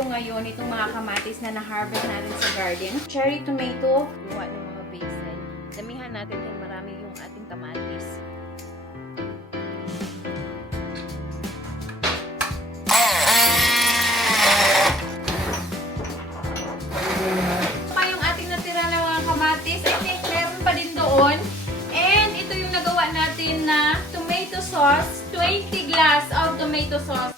tayo ngayon itong mga kamatis na na-harvest natin sa garden. Cherry tomato. Kuha ng mga basil. Damihan natin dahil marami yung ating kamatis. Pa yung ating natira na mga kamatis. I think meron pa din doon. And ito yung nagawa natin na tomato sauce. 20 glass of tomato sauce.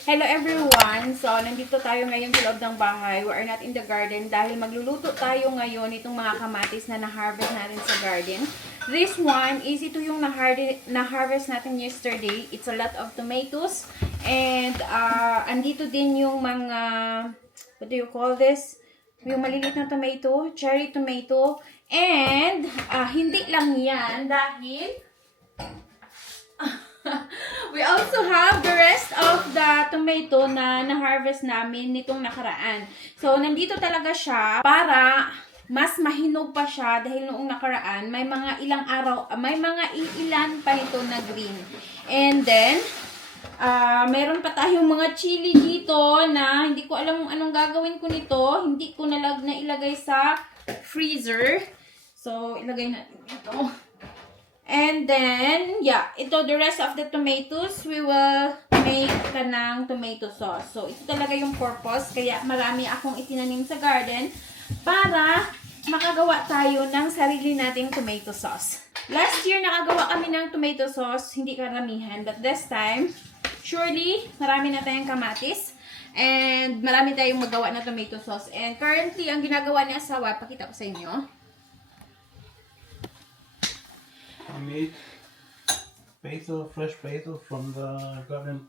Hello everyone! So, nandito tayo ngayon sa loob ng bahay. We are not in the garden dahil magluluto tayo ngayon itong mga kamatis na na-harvest natin sa garden. This one is ito yung na-harvest natin yesterday. It's a lot of tomatoes. And, andito din yung mga, what do you call this? Yung maliliit na tomato, cherry tomato. And, hindi lang yan dahil we also have the rest of the tomato na na-harvest namin nitong nakaraan. So, nandito talaga siya para mas mahinog pa siya dahil noong nakaraan may mga ilang araw, may mga ilan pa nito na green. And then, meron pa tayong mga chili dito na hindi ko alam anong gagawin ko nito. Hindi ko na ilagay sa freezer. So, ilagay natin ito. And then, yeah, ito, the rest of the tomatoes, we will make ng tomato sauce. So, ito talaga yung purpose. Kaya marami akong itinanim sa garden para makagawa tayo ng sarili nating tomato sauce. Last year, nakagawa kami ng tomato sauce, hindi karamihan. But this time, surely, marami na tayong kamatis. And marami tayong magawa na tomato sauce. And currently, ang ginagawa ni asawa, pakita ko sa inyo. I made basil, fresh basil from the garden.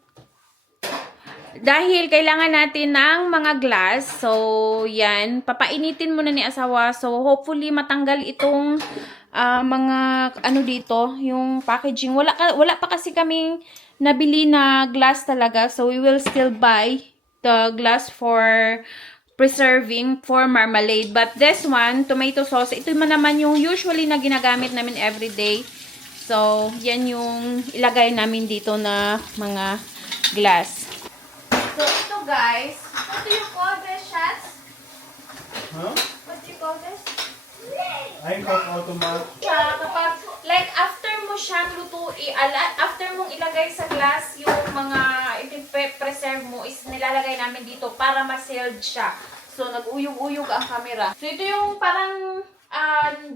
Dahil kailangan natin ng mga glass. So, yan. Papainitin muna ni asawa. So, hopefully matanggal itong mga ano dito, yung packaging. Wala pa kasi kaming nabili na glass talaga. So, we will still buy the glass for preserving for marmalade. But this one, tomato sauce, ito naman yung usually na ginagamit namin everyday. So, yan yung ilagay namin dito na mga glass. So, ito guys, what do you call this, Shats? Huh? What do you call this? I got automat. Yeah, kapag, like, after mo siyang lutuin, after mong ilagay sa glass yung mga preserve mo, is nilalagay namin dito para ma-sealed siya. So, nag-uyog-uyog ang camera. So, ito yung parang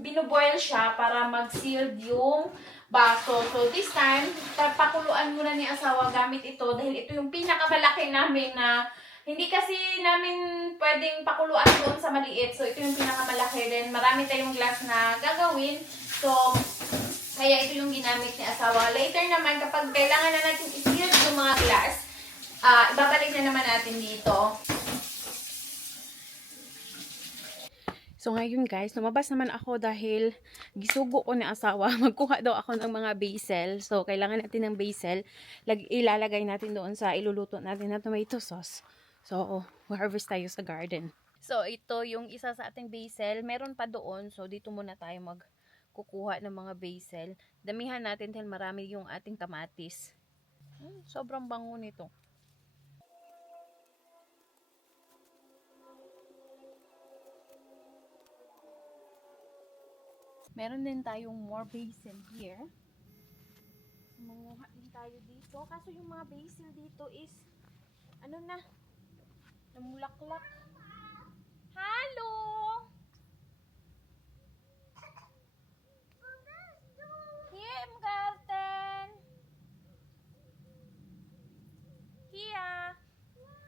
binuboil siya para mag-sealed yung baso. So, this time, pakuluan muna ni asawa gamit ito dahil ito yung pinakamalaki namin na hindi kasi namin pwedeng pakuluan doon sa maliit. So, ito yung pinakamalaki. Then, marami tayong glass na gagawin. So, kaya ito yung ginamit ni asawa. Later naman, kapag kailangan na natin i-seal yung mga glass, ibabalik na naman natin dito. So ngayon guys, lumabas naman ako dahil gisugo ko ni asawa. Magkuha daw ako ng mga basil. So kailangan natin ng basil. Ilalagay natin doon sa iluluto natin na tomato sauce. So harvest tayo sa garden. So ito yung isa sa ating basil. Meron pa doon. So dito muna tayo magkukuha ng mga basil. Damihan natin dahil marami yung ating kamatis. Sobrang bango nito. Meron din tayong more basil here. Manguha din tayo dito. Kaso yung mga basil dito is, ano na, namulaklak. Hello! Here, Garten! Here!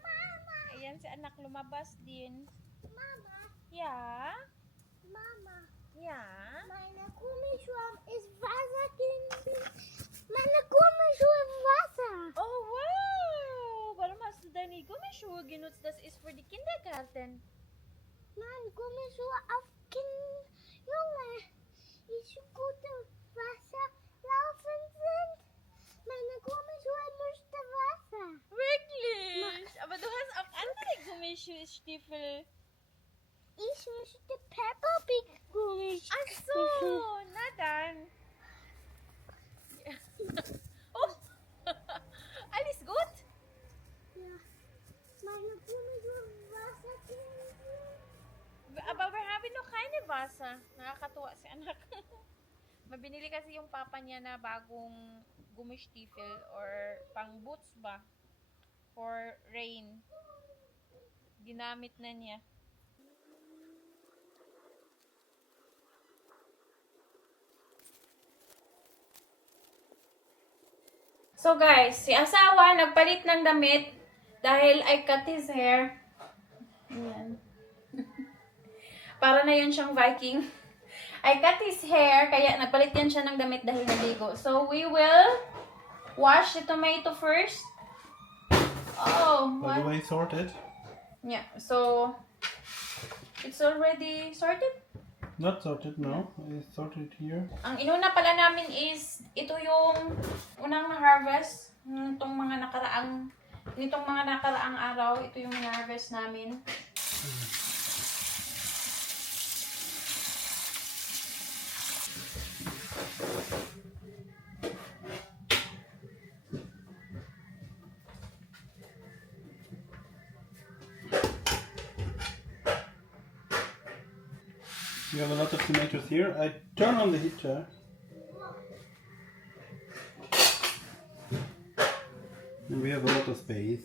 Mama! Ayan si anak lumabas din. Mama, Yeah? Mama, Yeah? meine Gummischuhe ist Wasser drin. Meine Gummischuhe ist Wasser. Oh, wow! Warum hast du deine Gummischuhe genutzt? Das ist für die Kindergarten. Nein, Gummischuhe auf Kind. Junge, ich gut im Wasser laufen sind. Meine Gummischuhe möchte Wasser. Wirklich? Aber du hast auch andere Gummistiefel. Ich möchte Peppa Pig Gummischuhe. Ach so, na dann. Oh, alles gut? Ja, meine Gummischuhe Ano kain ni Vasa? Nakakatuwa si anak. Mabinili kasi yung papa niya na bagong gumishtifel or pang boots ba? For rain. Ginamit na niya. So guys, si asawa nagpalit ng damit dahil I cut his hair. Ayan. Para na yun siyang Viking. I cut his hair, kaya nagpalit yan siya ng damit dahil naligo. So we will wash the tomato first. Oh, By the what? way, sorted. Yeah, so it's already sorted. Not sorted, no. It's sorted here. Ang inuna pala namin is, ito yung unang na-harvest nitong mga nakaraang araw. Ito yung na-harvest namin. We have a lot of tomatoes here. I turn on the heater. And we have a lot of space.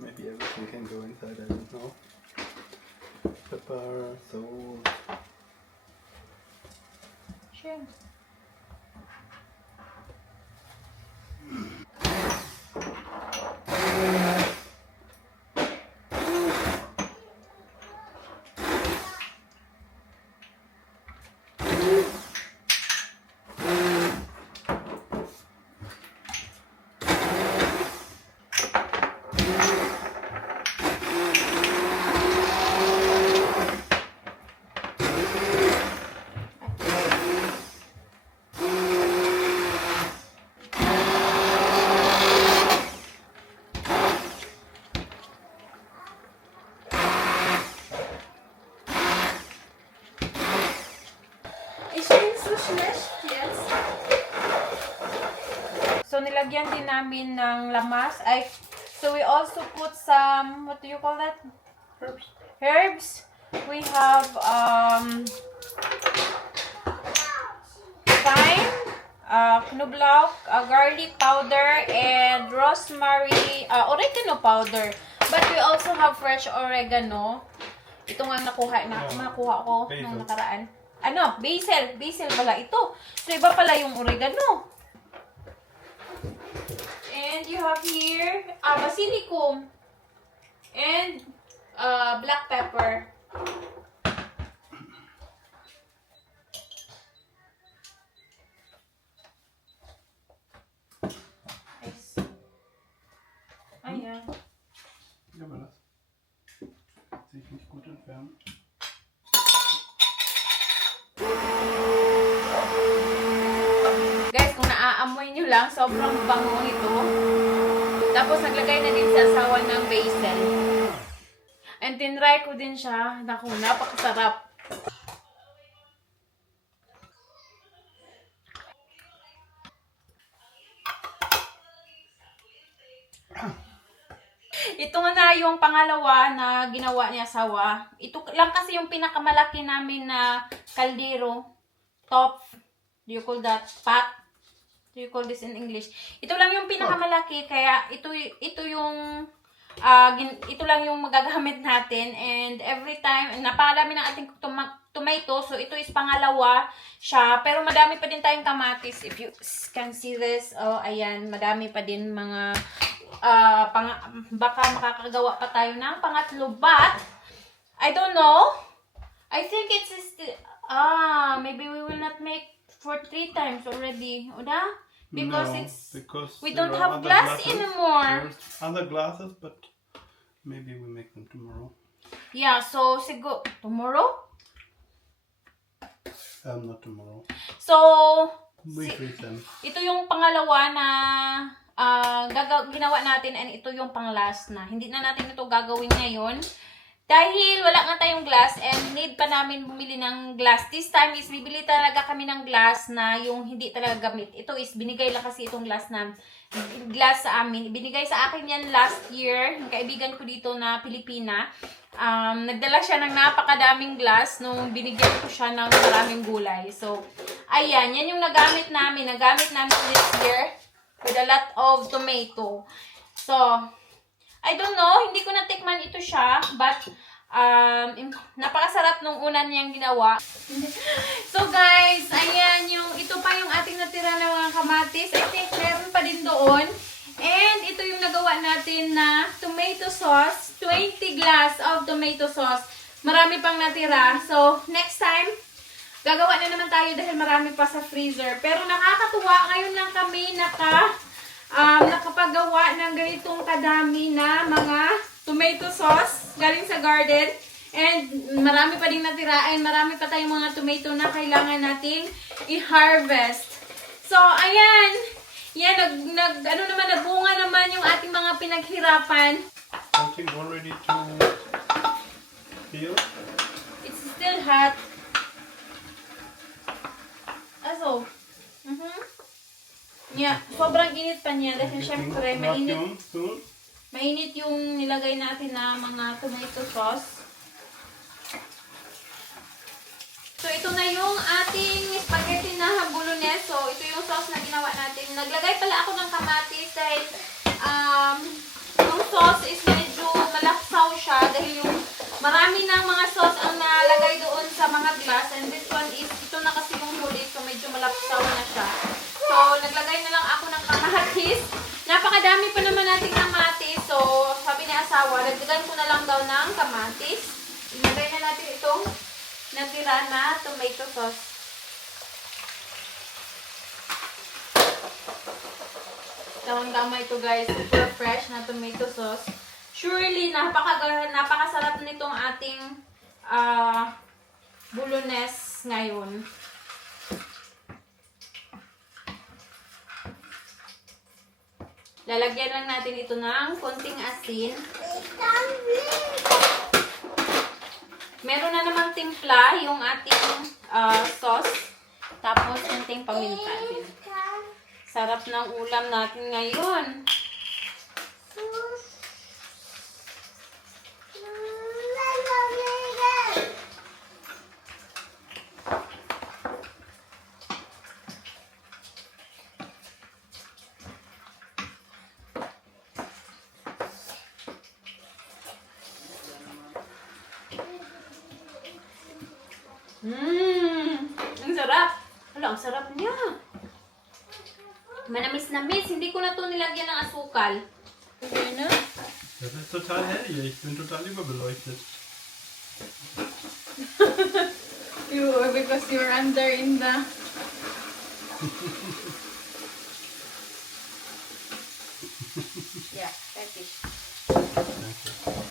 Maybe everything can go inside, I don't know. Pepper, salt. Sure. Yes. So, nilagyan din namin ng lamas. So, we also put some, what do you call that? Herbs. Herbs. We have, thyme, knoblauch, garlic powder, and rosemary, oregano powder. But we also have fresh oregano. Ito nga nakuha ko nung Basil. nakaraan. Ano? Basil. Basil pala ito. So, iba pala yung oregano. And you have here, basilicum. And, black pepper. Nice. Ayan. Ja, aber das sich nicht gut entfernen. Guys, kung naaamoy nyo lang, sobrang bango ito. Tapos, naglagay na din sa asawa ng basil. And tinry ko din siya. Naku, napakasarap. Ito nga na yung pangalawa na ginawa ni asawa. Ito lang kasi yung pinakamalaki namin na kaldero. Top. Do you call that? Pot? Do you call this in English? Ito lang yung pinakamalaki. Kaya ito yung ito lang yung magagamit natin. And every time, napakarami ng ating tomato. So, ito is pangalawa siya. Pero madami pa din tayong kamatis. If you can see this. Oh, ayan. Madami pa din mga baka makakagawa pa tayo ng pangatlo. But, I don't know. I think it's still, maybe we will not make for 3 times already. Uda? Because No, it's, because we there don't are have other glass glasses. anymore. There's other glasses, but maybe we make them tomorrow. Yeah, so, siguro, tomorrow? Not tomorrow. So, We treat them. ito yung pangalawa na ginawa natin, and ito yung pang-last na. Hindi na natin ito gagawin ngayon. Dahil wala nga tayong glass and need pa namin bumili ng glass. This time is bibili talaga kami ng glass na yung hindi talaga gamit. Ito is binigay lang kasi itong glass sa amin. Binigay sa akin yan last year. Yung kaibigan ko dito na Pilipina. Nagdala siya ng napakadaming glass nung binigyan ko siya ng maraming gulay. So, ayan. Yan yung nagamit namin. Nagamit namin this year with a lot of tomato. So, I don't know, hindi ko natikman ito siya, but napakasarap nung una niyang ginawa. So guys, ayan, ito pa yung ating natira na mga kamatis. I think meron pa din doon. And ito yung nagawa natin na tomato sauce, 20 glass of tomato sauce. Marami pang natira. So, next time, gagawa na naman tayo dahil marami pa sa freezer. Pero nakakatuwa, ngayon lang kami nakapagawa ng ganitong kadami na mga tomato sauce galing sa garden. And marami pa ding natira and marami pa tayong mga tomato na kailangan nating i-harvest. So, ayan. Yan, nagbunga naman yung ating mga pinaghirapan. Something already to peel. It's still hot. Aso. Yeah, sobrang init pa niya dahil syempre mainit. Soon. Mainit yung nilagay natin na mga tomato sauce. So, ito na yung ating spaghetti na bolognese. So, ito yung sauce na ginawa natin. Naglagay pala ako ng kamatis dahil yung sauce is medyo malapsaw siya dahil yung marami ng mga sauce ang nalagay doon sa mga glass. And this one is, ito na kasi yung huli. So, medyo malapsaw na siya. So, naglagay na lang ako ng kamatis. Napakadami pa naman nating kamatis. So, sabi ni asawa, dagdagan ko na lang daw ng kamatis. Ilagay na natin itong natira na tomato sauce. Tawang-tama ito guys. Super fresh na tomato sauce. Surely, napakasarap nitong ating bolognese ngayon. Lalagyan lang natin ito ng konting asin. Meron na namang timpla yung ating sauce. Tapos konting paminta din. Sarap ng ulam natin ngayon. Ang sarap. Wala, ang sarap niya. Manamis-namis. Hindi ko na to nilagyan ng asukal. Okay na? Das ist total hell hier. Ich bin total überbeleuchtet. Because you're under in the... Yeah, that's it. Danke.